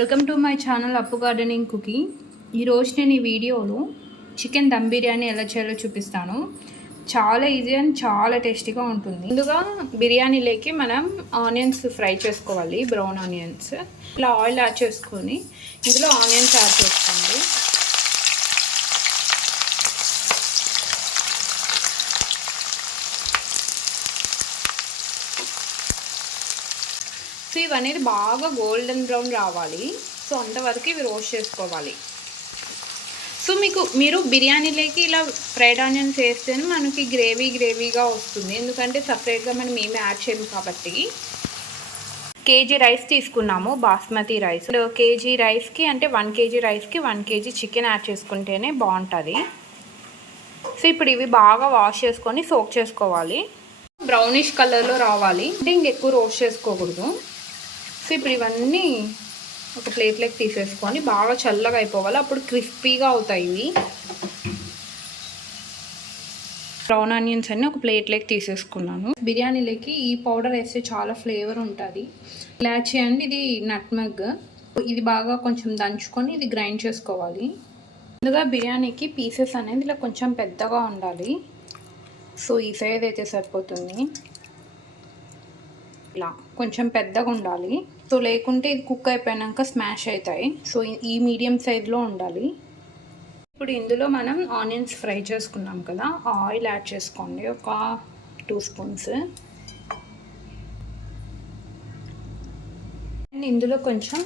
Welcome to my channel అప్పు gardening cooking. ఈరోజు నేను ఈ వీడియోలో చికెన్ దమ్ బిర్యానీ ఎలా చేయాలో చూపిస్తాను. చాలా ఈజీ అండ్ చాలా టేస్టీగా ఉంటుంది. ముందుగా బిర్యానీలోకి మనం ఆనియన్స్ ఫ్రై చేసుకోవాలి, బ్రౌన్ ఆనియన్స్. ఇలా ఆయిల్ యాడ్ చేసుకొని ఇందులో ఆనియన్స్ యాడ్ చేసుకోండి. సో ఇవన్నీ బాగా గోల్డెన్ బ్రౌన్ రావాలి. సో అంతవరకు ఇవి రోస్ట్ చేసుకోవాలి. సో మీరు బిర్యానీలోకి ఇలా ఫ్రైడ్ ఆనియన్స్ వేస్తేనే మనకి గ్రేవీగా వస్తుంది. ఎందుకంటే సపరేట్గా మనం ఏమి యాడ్ చేయము కాబట్టి. కేజీ రైస్ తీసుకున్నాము, బాస్మతి రైస్. కేజీ రైస్కి అంటే 1 kg రైస్కి 1 kg చికెన్ యాడ్ చేసుకుంటేనే బాగుంటుంది. సో ఇప్పుడు ఇవి బాగా వాష్ చేసుకొని సోక్ చేసుకోవాలి. బ్రౌనిష్ కలర్లో రావాలి, అంటే ఇంకెక్కువ రోస్ట్ చేసుకోకూడదు. సో ఇప్పుడు ఇవన్నీ ఒక ప్లేట్లోకి తీసేసుకొని బాగా చల్లగా అయిపోవాలి, అప్పుడు క్రిస్పీగా అవుతాయి ఇవి. బ్రౌన్ ఆనియన్స్ అన్నీ ఒక ప్లేట్లోకి తీసేసుకున్నాను. బిర్యానీలోకి ఈ పౌడర్ వేస్తే చాలా ఫ్లేవర్ ఉంటుంది. ఇలాచీ అండి, ఇది నట్మగ్. ఇది బాగా కొంచెం దంచుకొని ఇది గ్రైండ్ చేసుకోవాలి. ముందుగా బిర్యానీకి పీసెస్ అనేది ఇలా కొంచెం పెద్దగా ఉండాలి. సో ఈ సైజ్ అయితే సరిపోతుంది. ఇలా కొంచెం పెద్దగా ఉండాలి. సో లేకుంటే ఇది కుక్ అయిపోయాక స్మాష్ అవుతాయి. సో ఈ మీడియం సైజులో ఉండాలి. ఇప్పుడు ఇందులో మనం ఆనియన్స్ ఫ్రై చేసుకున్నాం కదా, ఆయిల్ యాడ్ చేసుకోండి, ఒక 2 స్పూన్స్. అండ్ ఇందులో కొంచెం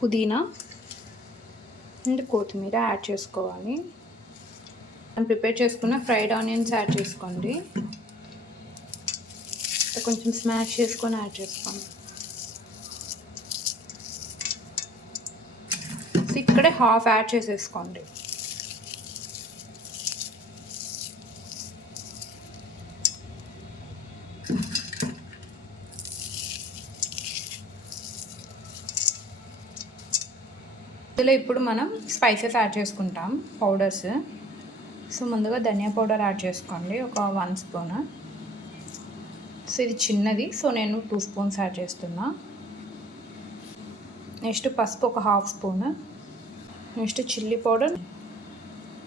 పుదీనా అండ్ కొత్తిమీర యాడ్ చేసుకోవాలి. మనం ప్రిపేర్ చేసుకున్న ఫ్రైడ్ ఆనియన్స్ యాడ్ చేసుకోండి. కొంచెం స్మాష్ చేసుకొని యాడ్ చేసుకోండి. ఇక్కడే హాఫ్ యాడ్ చేసేసుకోండి. ఇందులో ఇప్పుడు మనం స్పైసెస్ యాడ్ చేసుకుంటాం, పౌడర్స్. సో ముందుగా ధనియా పౌడర్ యాడ్ చేసుకోండి, ఒక 1 స్పూన్. సో ఇది చిన్నది, సో నేను 2 స్పూన్స్ యాడ్ చేస్తున్నా. నెక్స్ట్ పసుపు ఒక 1/2 spoon. Next chilli powder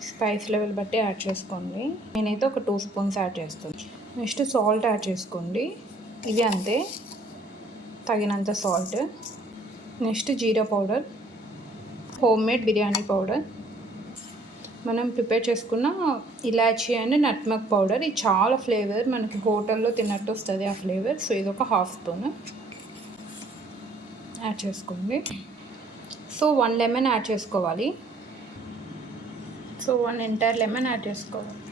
spice level బట్టి యాడ్ చేసుకోండి. నేనైతే ఒక 2 స్పూన్స్ యాడ్ చేస్తాను. నెక్స్ట్ సాల్ట్ యాడ్ చేసుకోండి, ఇది అంతే, తగినంత సాల్ట్. నెక్స్ట్ జీరా powder, homemade biryani powder. మనం ప్రిపేర్ చేసుకున్న ఇలాచీ అండ్ నట్మగ్ పౌడర్. ఇది చాలా ఫ్లేవర్, మనకి హోటల్లో తిన్నట్టు వస్తుంది ఆ ఫ్లేవర్. సో ఇది ఒక 1/2 స్పూన్ యాడ్ చేసుకోండి. సో 1 లెమన్ యాడ్ చేసుకోవాలి. సో 1 ఎంటైర్ లెమన్ యాడ్ చేసుకోవాలి.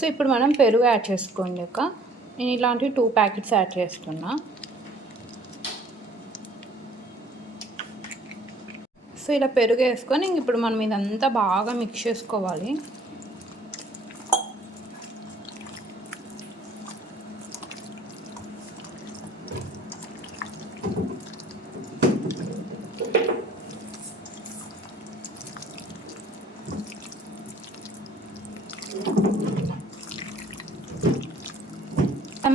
సో ఇప్పుడు మనం పెరుగు యాడ్ చేసుకోండి. నేను ఇలాంటివి 2 ప్యాకెట్స్ యాడ్ చేస్తున్నా. సో ఇలా పెరుగు వేసుకొని ఇప్పుడు మనం ఇదంతా బాగా మిక్స్ చేసుకోవాలి.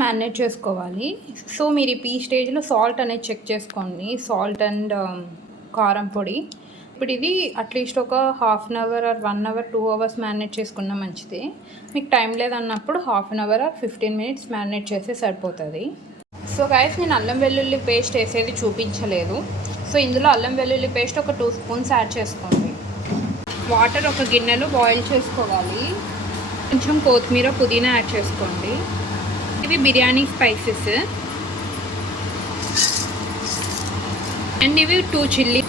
మ్యారినేట్ చేసుకోవాలి. సో మీరు ఈ స్టేజ్లో సాల్ట్ అనేది చెక్ చేసుకోండి, సాల్ట్ అండ్ కారం పొడి. ఇప్పుడు ఇది అట్లీస్ట్ ఒక 1/2 hour or 1 hour 2 hours marinate చేసుకున్నా మంచిది. మీకు టైం లేదన్నప్పుడు 1/2 అవర్ ఆర్ 15 మినిట్స్ మ్యారినేట్ చేస్తే సరిపోతుంది. సో గైస్, నేను అల్లం వెల్లుల్లి పేస్ట్ వేసేది చూపించలేదు. సో ఇందులో అల్లం వెల్లుల్లి పేస్ట్ ఒక 2 స్పూన్స్ యాడ్ చేసుకోండి. వాటర్ ఒక గిన్నెలో బాయిల్ చేసుకోవాలి. కొంచెం కొత్తిమీర పుదీనా యాడ్ చేసుకోండి. ఇవి బిర్యానీ స్పైసెస్. అండ్ ఇవి 2 చిల్లీ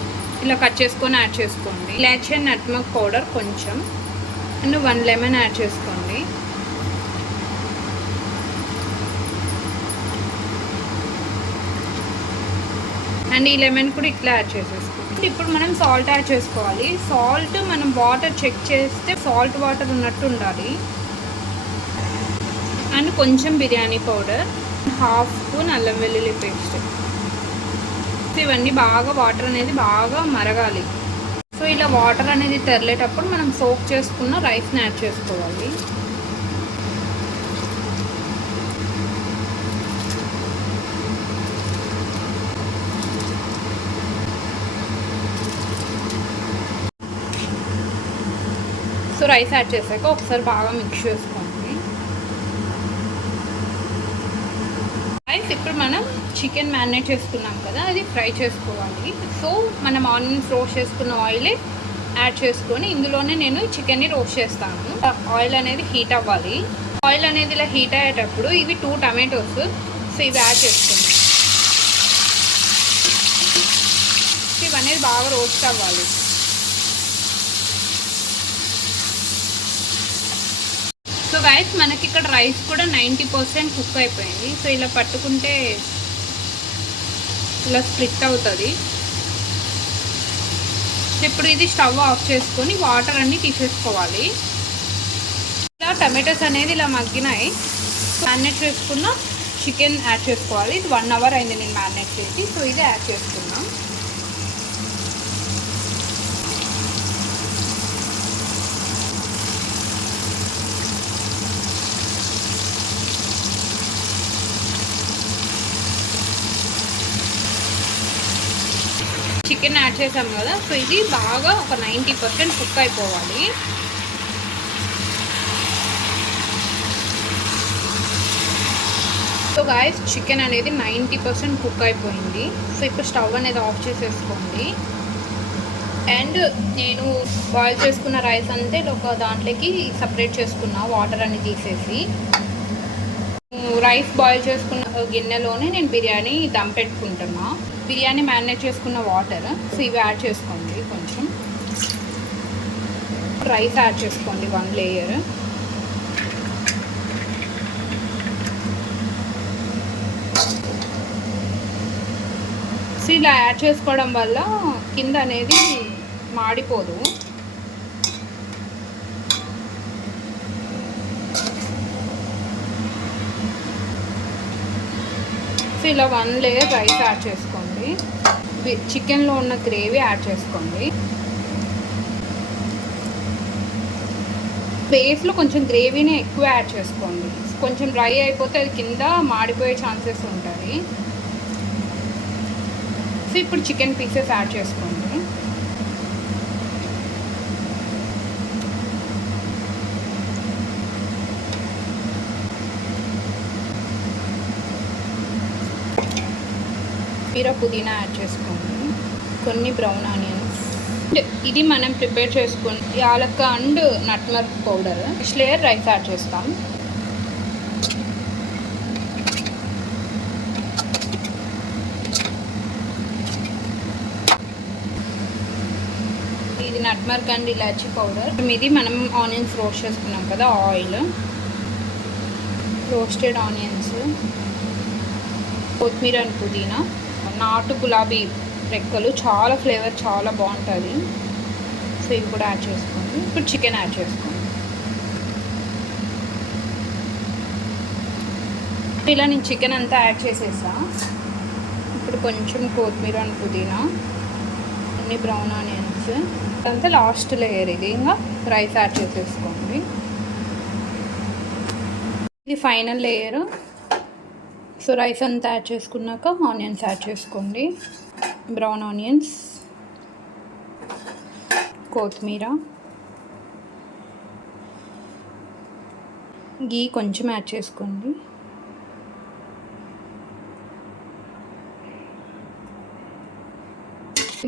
ఇలా కట్ చేసుకొని యాడ్ చేసుకోండి. ఇలాచీ అండ్ నట్మగ్ పౌడర్ కొంచెం, అండ్ 1 లెమన్ యాడ్ చేసుకోండి. అండ్ ఈ లెమన్ కూడా ఇట్లా యాడ్ చేసేసుకోండి. ఇప్పుడు మనం సాల్ట్ యాడ్ చేసుకోవాలి. సాల్ట్ మనం వాటర్ చెక్ చేస్తే సాల్ట్ వాటర్ ఉన్నట్టు ఉండాలి. అండ్ కొంచెం బిర్యానీ పౌడర్, 1/2 స్పూన్ అల్లం వెల్లుల్లి పేస్ట్. ఇవన్నీ బాగా వాటర్ అనేది బాగా మరగాలి. సో ఇలా వాటర్ అనేది తెరలేటప్పుడు మనం సోక్ చేసుకున్న రైస్ని యాడ్ చేసుకోవాలి. సో రైస్ యాడ్ చేసాక ఒకసారి బాగా మిక్స్ చేసుకోండి. రైస్ ఇప్పుడు మనం చికెన్ మ్యారినేట్ చేసుకున్నాం కదా, అది ఫ్రై చేసుకోవాలి. సో మనం ఆనియన్స్ రోస్ట్ చేసుకున్న ఆయిలే యాడ్ చేసుకొని ఇందులోనే నేను చికెన్ని రోస్ట్ చేస్తాను. ఆయిల్ అనేది హీట్ అవ్వాలి. ఆయిల్ అనేది ఇలా హీట్ అయ్యేటప్పుడు ఇవి 2 టమాటోస్, సో ఇవి యాడ్ చేసుకోండి. ఇవన్నీ బాగా రోస్ట్ అవ్వాలి. సో గైస్ మనకి ఇక్కడ రైస్ కూడా 90% కుక్ అయిపోయింది. సో ఇలా పట్టుకుంటే ఇలా స్ప్లిట్ అవుతుంది. ఇప్పుడు ఇది స్టవ్ ఆఫ్ చేసుకొని వాటర్ అన్నీ తీసేసుకోవాలి. ఇలా టమాటోస్ అనేది ఇలా మగ్గినాయి. మ్యారినేట్ చేసుకున్న చికెన్ యాడ్ చేసుకోవాలి. ఇది 1 అవర్ అయింది నేను మ్యారినేట్ చేసి. సో ఇది యాడ్ చేసుకున్నాం. చికెన్ యాడ్ చేసాం కదా, సో ఇది బాగా ఒక 90% కుక్ అయిపోవాలి. సో గాయస్ చికెన్ అనేది 90% కుక్ అయిపోయింది. సో ఇప్పుడు స్టవ్ అనేది ఆఫ్ చేసేసుకోండి. అండ్ నేను బాయిల్ చేసుకున్న రైస్ అంతే ఒక దాంట్లోకి సపరేట్ చేసుకున్నా, వాటర్ అన్ని తీసేసి. రైస్ బాయిల్ చేసుకున్న గిన్నెలోనే నేను బిర్యానీ దమ్ పెట్టుకుంటున్నా. బిర్యానీ మ్యారినేట్ చేసుకున్న వాటర్, సో ఇవి యాడ్ చేసుకోండి. కొంచెం రైస్ యాడ్ చేసుకోండి 1 లేయర్. సో ఇలా యాడ్ చేసుకోవడం వల్ల కింద అనేది మాడిపోదు. సో ఇలా 1 లేయర్ రైస్ యాడ్ చేసుకోండి. చికెన్లో ఉన్న గ్రేవీ యాడ్ చేసుకోండి. బేస్లో కొంచెం గ్రేవీని ఎక్కువ యాడ్ చేసుకోండి. కొంచెం డ్రై అయిపోతే అది కింద మాడిపోయే ఛాన్సెస్ ఉంటాయి. సో ఇప్పుడు చికెన్ పీసెస్ యాడ్ చేసుకోండి. పుదీనా యాడ్ చేసుకోండి. కొన్ని బ్రౌన్ ఆనియన్స్. ఇది మనం ప్రిపేర్ చేసుకుని యాలక్క and nutmeg powder. Next layer rice add చేస్తాం. ఇది నట్మర్క్ అండ్ ఇలాచీ పౌడర్. ఇది మనం ఆనియన్స్ రోస్ట్ చేసుకున్నాం కదా, ఆయిల్, రోస్టెడ్ ఆనియన్స్, కొత్తిమీర అండ్ పుదీనా, నాటు గులాబీ రెక్కలు, చాలా ఫ్లేవర్ చాలా బాగుంటుంది. సో ఇవి కూడా యాడ్ చేసుకోండి. ఇప్పుడు చికెన్ యాడ్ చేసుకోండి. ఇలా నేను చికెన్ అంతా యాడ్ చేసేసా. ఇప్పుడు కొంచెం కొత్తిమీర అండ్ పుదీనా, అన్ని బ్రౌన్ ఆనియన్స్ అంతా లాస్ట్ లేయర్. ఇది ఇంకా రైస్ యాడ్ చేసేసుకోండి. ఇది ఫైనల్ లేయర్. సో రైస్ అంతా యాడ్ చేసుకున్నాక ఆనియన్స్ యాడ్ చేసుకోండి. బ్రౌన్ ఆనియన్స్, కొత్తిమీర, గీ కొంచెం యాడ్ చేసుకోండి.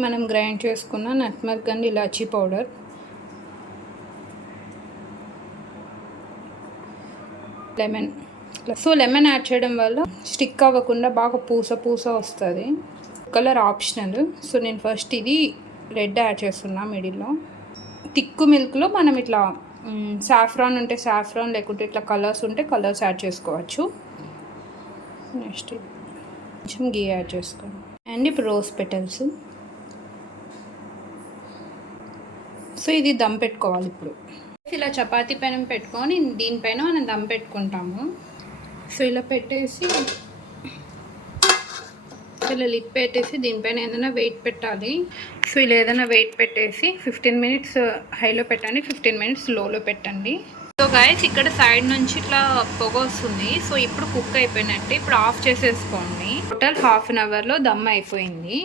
మనం గ్రైండ్ చేసుకున్న నట్మర్క్ అండ్ ఇలాచీ powder, lemon. So lemon add చేయడం వల్ల స్టిక్ అవ్వకుండా బాగా పూస పూస వస్తుంది. Colour optional. సో నేను ఫస్ట్ ఇది రెడ్ యాడ్ చేస్తున్నా మిడిల్లో. థిక్ మిల్క్లో మనం ఇట్లా సాఫ్రాన్ ఉంటే సాఫ్రాన్, లేకుంటే ఇట్లా కలర్స్ ఉంటే కలర్స్ యాడ్ చేసుకోవచ్చు. నెక్స్ట్ కొంచెం గీ యాడ్ చేసుకోండి. అండ్ ఇప్పుడు రోజ్ పెటల్స్. సో ఇది దమ్ పెట్టుకోవాలి. ఇప్పుడు ఇలా చపాతీ పెనం పెట్టుకొని దీనిపైన మనం దమ్ పెట్టుకుంటాము. సో ఇలా పెట్టేసి ఇలా లిడ్ పెట్టేసి దీనిపైన ఏదైనా వెయిట్ పెట్టాలి. సో ఇలా ఏదైనా వెయిట్ పెట్టేసి 15 మినిట్స్ హైలో పెట్టండి, 15 మినిట్స్ లోలో పెట్టండి. సో గైస్ ఇక్కడ సైడ్ నుంచి ఇట్లా పొగ వస్తుంది. సో ఇప్పుడు కుక్ అయిపోయినట్టు. ఇప్పుడు ఆఫ్ చేసేసుకోండి. టోటల్ ½ అన్ అవర్లో దమ్ అయిపోయింది.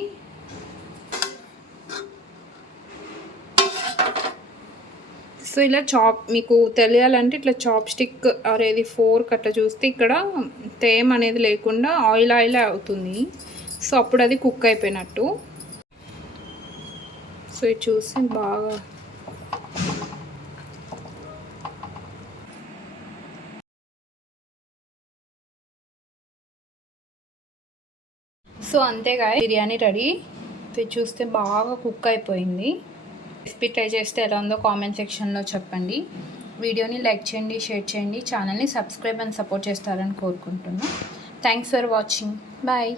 సో ఇలా మీకు తెలియాలంటే ఇట్లా చాప్ స్టిక్ అనేది ఫోర్క్ అట్లా చూస్తే ఇక్కడ తేమ అనేది లేకుండా ఆయిల్ ఆయిల్ అవుతుంది. సో అప్పుడు అది కుక్ అయిపోయినట్టు. సో ఇది చూసి బాగా సో అంతేగా బిర్యానీ రెడీ. ఇది చూస్తే బాగా కుక్ అయిపోయింది. రెసిపీ ట్రై చేస్తే ఎలా ఉందో కామెంట్ సెక్షన్లో చెప్పండి. వీడియోని లైక్ చేయండి, షేర్ చేయండి, ఛానల్ని సబ్స్క్రైబ్ అండ్ సపోర్ట్ చేస్తారని కోరుకుంటున్నాను. Thanks for watching. బాయ్.